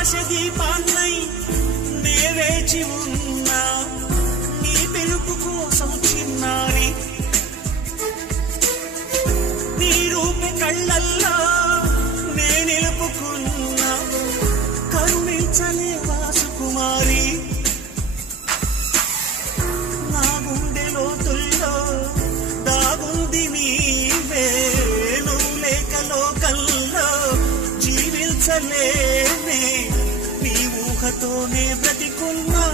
ఆశ దీపాన్నై నే వేచి ఉన్నా నీ పిలుపు కోసం చిన్నారి నీ రూపే కళ్ళల్లో నే నిలుపుకున్నా కరుణించలే వాసుకుమారి నా గుండె లోతుల్లో దాగుంది నీవే నువ్వు లేక లోకల్లో జీవించలేనే నీ ఊహతోనే బ్రతికున్నా